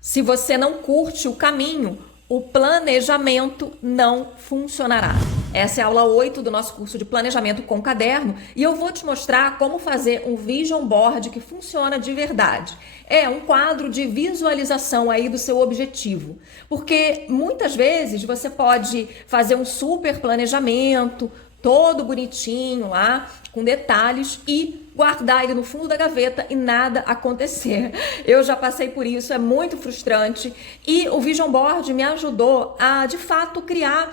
Se você não curte o caminho, o planejamento não funcionará. Essa é a aula 8 do nosso curso de planejamento com caderno e eu vou te mostrar como fazer um vision board que funciona de verdade. É um quadro de visualização aí do seu objetivo, porque muitas vezes você pode fazer um super planejamento, todo bonitinho lá, com detalhes e guardar ele no fundo da gaveta e nada acontecer. Eu já passei por isso, é muito frustrante e o Vision Board me ajudou a, de fato, criar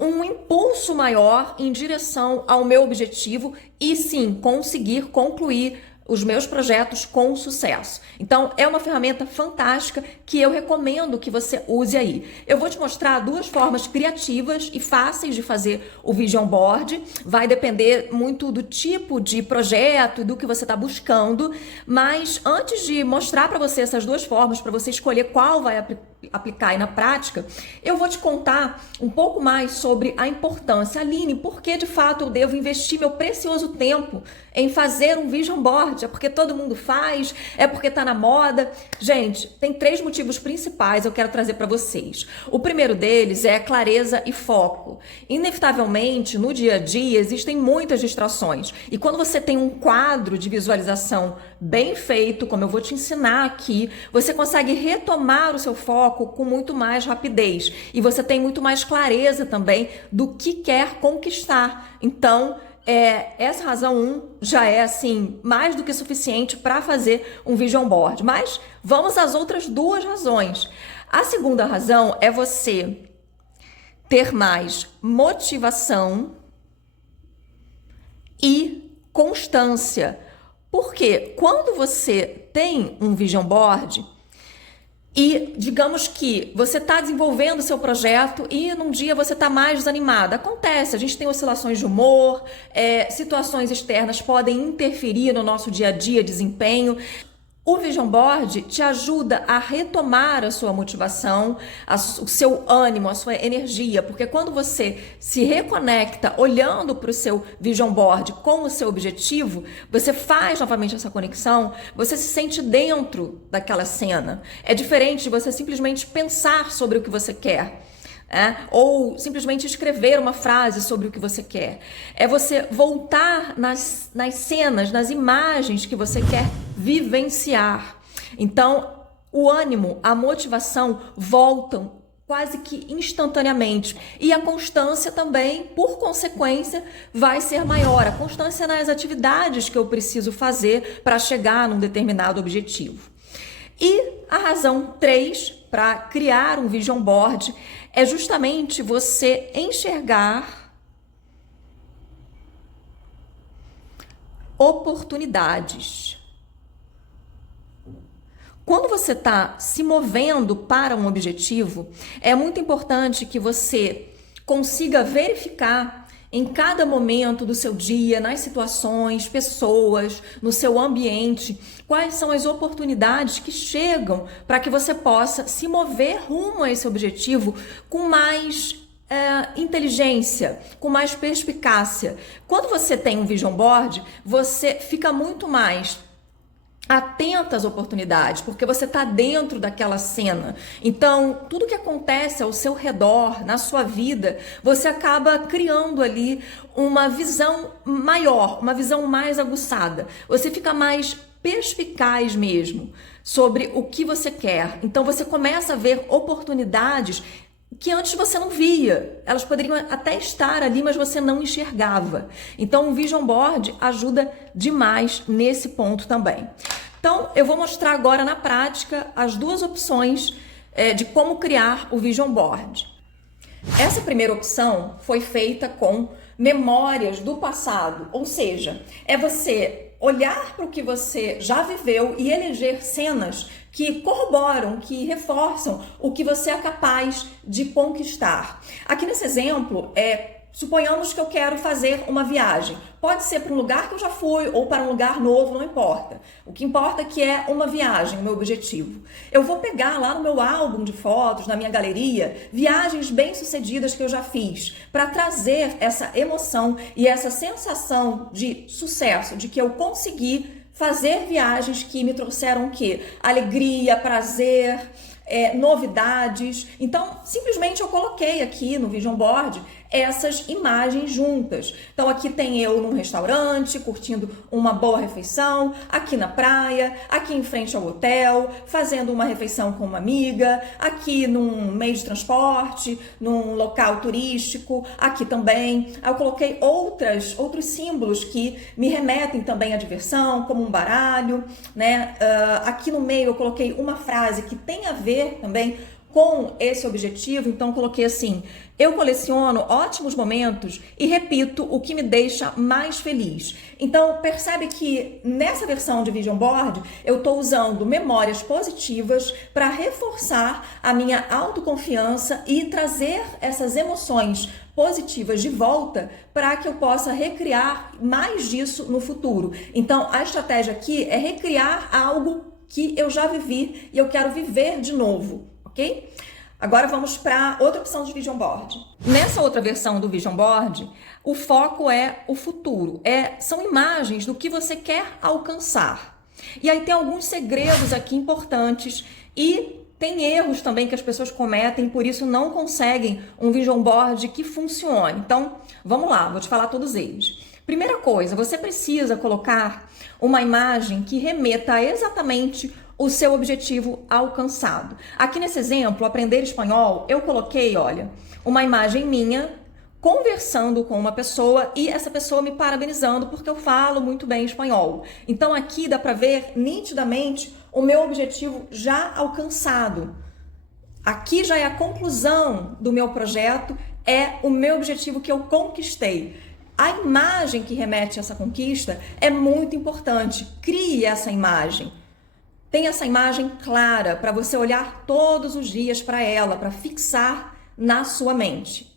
um impulso maior em direção ao meu objetivo e sim, conseguir concluir os meus projetos com sucesso. Então, é uma ferramenta fantástica que eu recomendo que você use aí. Eu vou te mostrar duas formas criativas e fáceis de fazer o Vision Board. Vai depender muito do tipo de projeto e do que você está buscando, mas antes de mostrar para você essas duas formas, para você escolher qual vai aplicar aí na prática, eu vou te contar um pouco mais sobre a importância. Aline, por que de fato eu devo investir meu precioso tempo em fazer um Vision Board? É porque todo mundo faz? É porque tá na moda? Gente, tem três motivos principais eu quero trazer para vocês. O primeiro deles é clareza e foco. Inevitavelmente, no dia a dia, existem muitas distrações. E quando você tem um quadro de visualização bem feito, como eu vou te ensinar aqui, você consegue retomar o seu foco com muito mais rapidez. E você tem muito mais clareza também do que quer conquistar. Então, essa razão 1 já é assim mais do que suficiente para fazer um vision board. Mas vamos às outras duas razões. A segunda razão é você ter mais motivação e constância. Porque quando você tem um vision board e digamos que você está desenvolvendo o seu projeto e num dia você está mais desanimada. Acontece, a gente tem oscilações de humor, situações externas podem interferir no nosso dia a dia, desempenho. O Vision Board te ajuda a retomar a sua motivação, o seu ânimo, a sua energia, porque quando você se reconecta olhando para o seu Vision Board com o seu objetivo, você faz novamente essa conexão, você se sente dentro daquela cena. É diferente de você simplesmente pensar sobre o que você quer. Ou simplesmente escrever uma frase sobre o que você quer. É você voltar nas cenas, nas imagens que você quer vivenciar. Então, o ânimo, a motivação voltam quase que instantaneamente. E a constância também, por consequência, vai ser maior. A constância nas atividades que eu preciso fazer para chegar num determinado objetivo. E a razão 3 para criar um Vision Board é justamente você enxergar oportunidades. Quando você está se movendo para um objetivo, é muito importante que você consiga verificar em cada momento do seu dia, nas situações, pessoas, no seu ambiente, quais são as oportunidades que chegam para que você possa se mover rumo a esse objetivo com mais inteligência, com mais perspicácia. Quando você tem um Vision Board, você fica muito mais atenta às oportunidades, porque você está dentro daquela cena. Então, tudo que acontece ao seu redor, na sua vida, você acaba criando ali uma visão maior, uma visão mais aguçada. Você fica mais perspicaz mesmo sobre o que você quer. Então, você começa a ver oportunidades que antes você não via. Elas poderiam até estar ali, mas você não enxergava. Então, o Vision Board ajuda demais nesse ponto também. Então, eu vou mostrar agora na prática as duas opções de como criar o Vision Board. Essa primeira opção foi feita com memórias do passado, ou seja, é você olhar para o que você já viveu e eleger cenas que corroboram, que reforçam o que você é capaz de conquistar. Aqui nesse exemplo, suponhamos que eu quero fazer uma viagem. Pode ser para um lugar que eu já fui ou para um lugar novo, não importa. O que importa é que é uma viagem, o meu objetivo. Eu vou pegar lá no meu álbum de fotos, na minha galeria, viagens bem-sucedidas que eu já fiz, para trazer essa emoção e essa sensação de sucesso, de que eu consegui fazer viagens que me trouxeram o quê? Alegria, prazer, novidades. Então, simplesmente eu coloquei aqui no Vision Board essas imagens juntas. Então, aqui tem eu num restaurante, curtindo uma boa refeição, aqui na praia, aqui em frente ao hotel, fazendo uma refeição com uma amiga, aqui num meio de transporte, num local turístico, aqui também. Eu coloquei outros símbolos que me remetem também à diversão, como um baralho, né? Aqui no meio eu coloquei uma frase que tem a ver também com esse objetivo, então coloquei assim: eu coleciono ótimos momentos e repito o que me deixa mais feliz. Então percebe que nessa versão de Vision Board eu estou usando memórias positivas para reforçar a minha autoconfiança e trazer essas emoções positivas de volta para que eu possa recriar mais disso no futuro. Então a estratégia aqui é recriar algo que eu já vivi e eu quero viver de novo. Ok? Agora vamos para outra opção de Vision Board. Nessa outra versão do Vision Board, o foco é o futuro. São imagens do que você quer alcançar. E aí tem alguns segredos aqui importantes e tem erros também que as pessoas cometem, por isso não conseguem um Vision Board que funcione. Então, vamos lá, vou te falar todos eles. Primeira coisa, você precisa colocar uma imagem que remeta a exatamente o seu objetivo alcançado. Aqui nesse exemplo, aprender espanhol, eu coloquei, olha, uma imagem minha conversando com uma pessoa e essa pessoa me parabenizando porque eu falo muito bem espanhol. Então aqui dá para ver nitidamente o meu objetivo já alcançado. Aqui já é a conclusão do meu projeto, é o meu objetivo que eu conquistei. A imagem que remete a essa conquista é muito importante. Crie essa imagem. Tenha essa imagem clara para você olhar todos os dias para ela, para fixar na sua mente.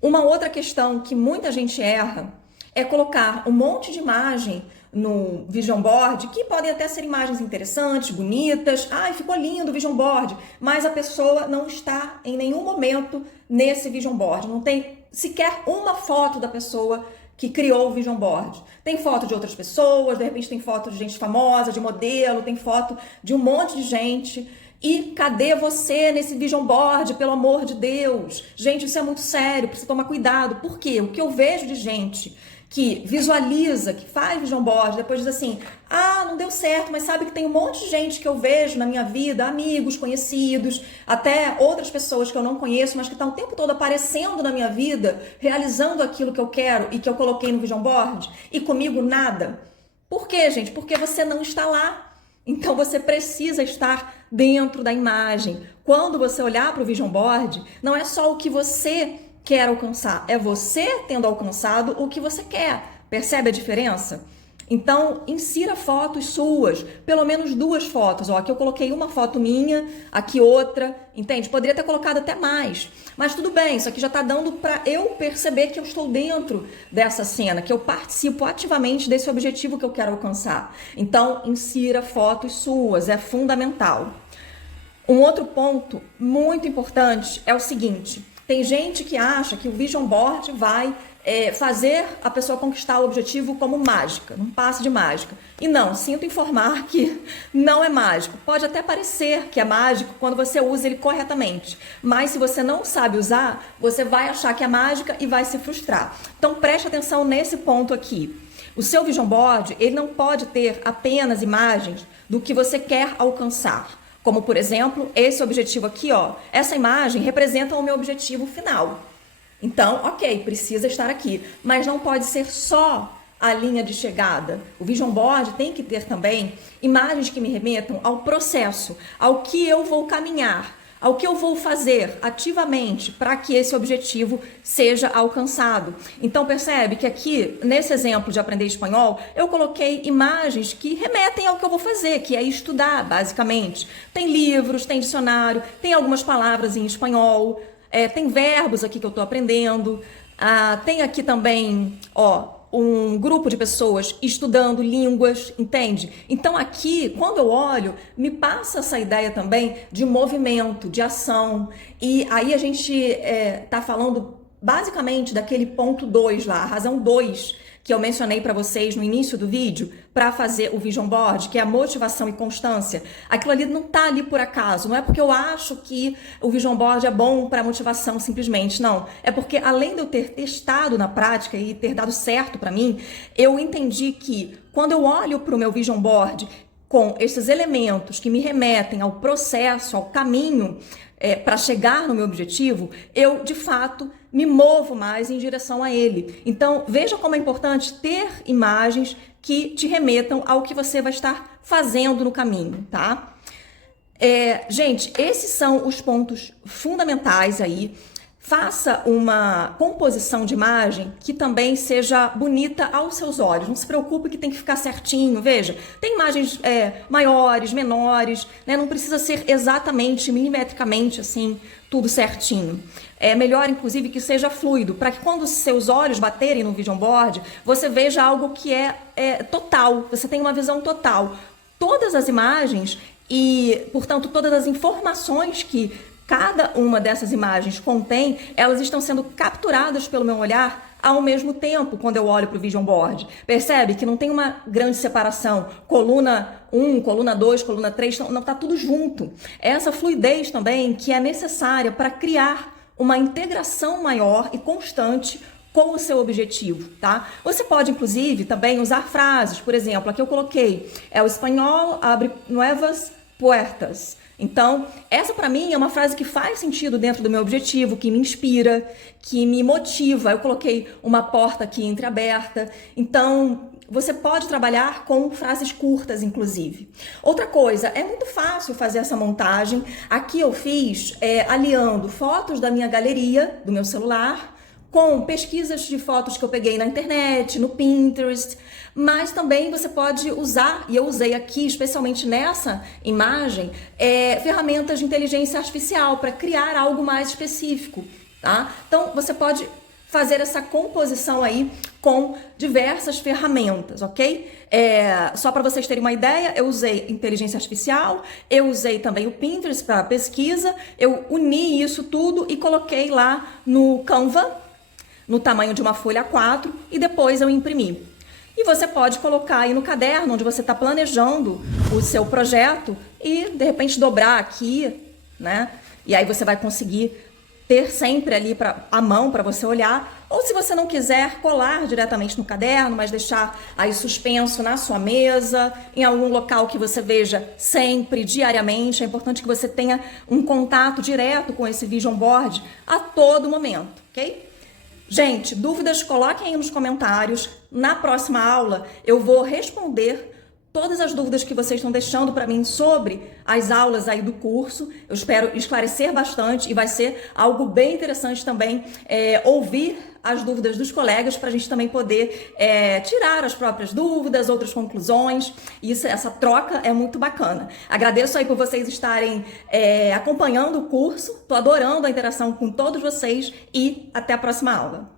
Uma outra questão que muita gente erra é colocar um monte de imagem no Vision Board, que podem até ser imagens interessantes, bonitas. Ai, ficou lindo o Vision Board, mas a pessoa não está em nenhum momento nesse Vision Board. Não tem sequer uma foto da pessoa que criou o Vision Board. Tem foto de outras pessoas, de repente tem foto de gente famosa, de modelo, tem foto de um monte de gente. E cadê você nesse Vision Board, pelo amor de Deus? Gente, isso é muito sério, precisa tomar cuidado. Por quê? O que eu vejo de gente que visualiza, que faz Vision Board, depois diz assim: ah, não deu certo, mas sabe que tem um monte de gente que eu vejo na minha vida, amigos, conhecidos, até outras pessoas que eu não conheço, mas que estão o tempo todo aparecendo na minha vida, realizando aquilo que eu quero e que eu coloquei no Vision Board, e comigo nada. Por quê, gente? Porque você não está lá. Então você precisa estar dentro da imagem. Quando você olhar para o Vision Board, não é só o que você quer alcançar, é você tendo alcançado o que você quer. Percebe a diferença? Então, insira fotos suas, pelo menos 2 fotos. Ó, aqui eu coloquei uma foto minha, aqui outra, entende? Poderia ter colocado até mais, mas tudo bem, isso aqui já está dando para eu perceber que eu estou dentro dessa cena, que eu participo ativamente desse objetivo que eu quero alcançar. Então, insira fotos suas, é fundamental. Um outro ponto muito importante é o seguinte: tem gente que acha que o Vision Board vai fazer a pessoa conquistar o objetivo como mágica, num passe de mágica. E não, sinto informar que não é mágico. Pode até parecer que é mágico quando você usa ele corretamente, mas se você não sabe usar, você vai achar que é mágica e vai se frustrar. Então preste atenção nesse ponto aqui. O seu Vision Board, ele não pode ter apenas imagens do que você quer alcançar. Como, por exemplo, esse objetivo aqui, ó. Essa imagem representa o meu objetivo final. Então, ok, precisa estar aqui. Mas não pode ser só a linha de chegada. O Vision Board tem que ter também imagens que me remetam ao processo, ao que eu vou caminhar, ao que eu vou fazer ativamente para que esse objetivo seja alcançado. Então percebe que aqui, nesse exemplo de aprender espanhol, eu coloquei imagens que remetem ao que eu vou fazer, que é estudar, basicamente. Tem livros, tem dicionário, tem algumas palavras em espanhol, tem verbos aqui que eu estou aprendendo, tem aqui também, ó, um grupo de pessoas estudando línguas, entende? Então aqui, quando eu olho, me passa essa ideia também de movimento, de ação. E aí a gente tá falando basicamente daquele ponto 2 lá, a razão 2, que eu mencionei para vocês no início do vídeo, para fazer o Vision Board, que é a motivação e constância, aquilo ali não tá ali por acaso, não é porque eu acho que o Vision Board é bom para motivação simplesmente, não. É porque além de eu ter testado na prática e ter dado certo para mim, eu entendi que quando eu olho para o meu Vision Board com esses elementos que me remetem ao processo, ao caminho para chegar no meu objetivo, eu de fato me movo mais em direção a ele. Então veja como é importante ter imagens que te remetam ao que você vai estar fazendo no caminho, tá? Gente, esses são os pontos fundamentais aí. Faça uma composição de imagem que também seja bonita aos seus olhos. Não se preocupe que tem que ficar certinho. Veja, tem imagens maiores, menores, né? Não precisa ser exatamente, milimetricamente, assim, tudo certinho. É melhor, inclusive, que seja fluido, para que quando seus olhos baterem no Vision Board, você veja algo que é total, você tem uma visão total. Todas as imagens e, portanto, todas as informações que cada uma dessas imagens contém, elas estão sendo capturadas pelo meu olhar ao mesmo tempo quando eu olho para o Vision Board. Percebe que não tem uma grande separação, coluna 1, coluna 2, coluna 3, não está tudo junto. É essa fluidez também que é necessária para criar uma integração maior e constante com o seu objetivo, tá? Você pode, inclusive, também usar frases. Por exemplo, aqui eu coloquei, o espanhol abre nuevas puertas. Então, essa para mim é uma frase que faz sentido dentro do meu objetivo, que me inspira, que me motiva. Eu coloquei uma porta aqui entreaberta. Então, você pode trabalhar com frases curtas, inclusive. Outra coisa, é muito fácil fazer essa montagem. Aqui eu fiz aliando fotos da minha galeria, do meu celular, com pesquisas de fotos que eu peguei na internet, no Pinterest, mas também você pode usar, e eu usei aqui, especialmente nessa imagem, ferramentas de inteligência artificial para criar algo mais específico, tá? Então, você pode fazer essa composição aí com diversas ferramentas, ok? Só para vocês terem uma ideia, eu usei inteligência artificial, eu usei também o Pinterest para pesquisa, eu uni isso tudo e coloquei lá no Canva, no tamanho de uma folha A4, e depois eu imprimi. E você pode colocar aí no caderno onde você está planejando o seu projeto e de repente dobrar aqui, né? E aí você vai conseguir ter sempre ali à mão para você olhar. Ou se você não quiser colar diretamente no caderno, mas deixar aí suspenso na sua mesa, em algum local que você veja sempre, diariamente. É importante que você tenha um contato direto com esse Vision Board a todo momento, ok? Gente, dúvidas, coloquem aí nos comentários. Na próxima aula eu vou responder todas as dúvidas que vocês estão deixando para mim sobre as aulas aí do curso. Eu espero esclarecer bastante e vai ser algo bem interessante também ouvir as dúvidas dos colegas para a gente também poder tirar as próprias dúvidas, outras conclusões. Essa troca é muito bacana. Agradeço aí por vocês estarem acompanhando o curso. Estou adorando a interação com todos vocês e até a próxima aula.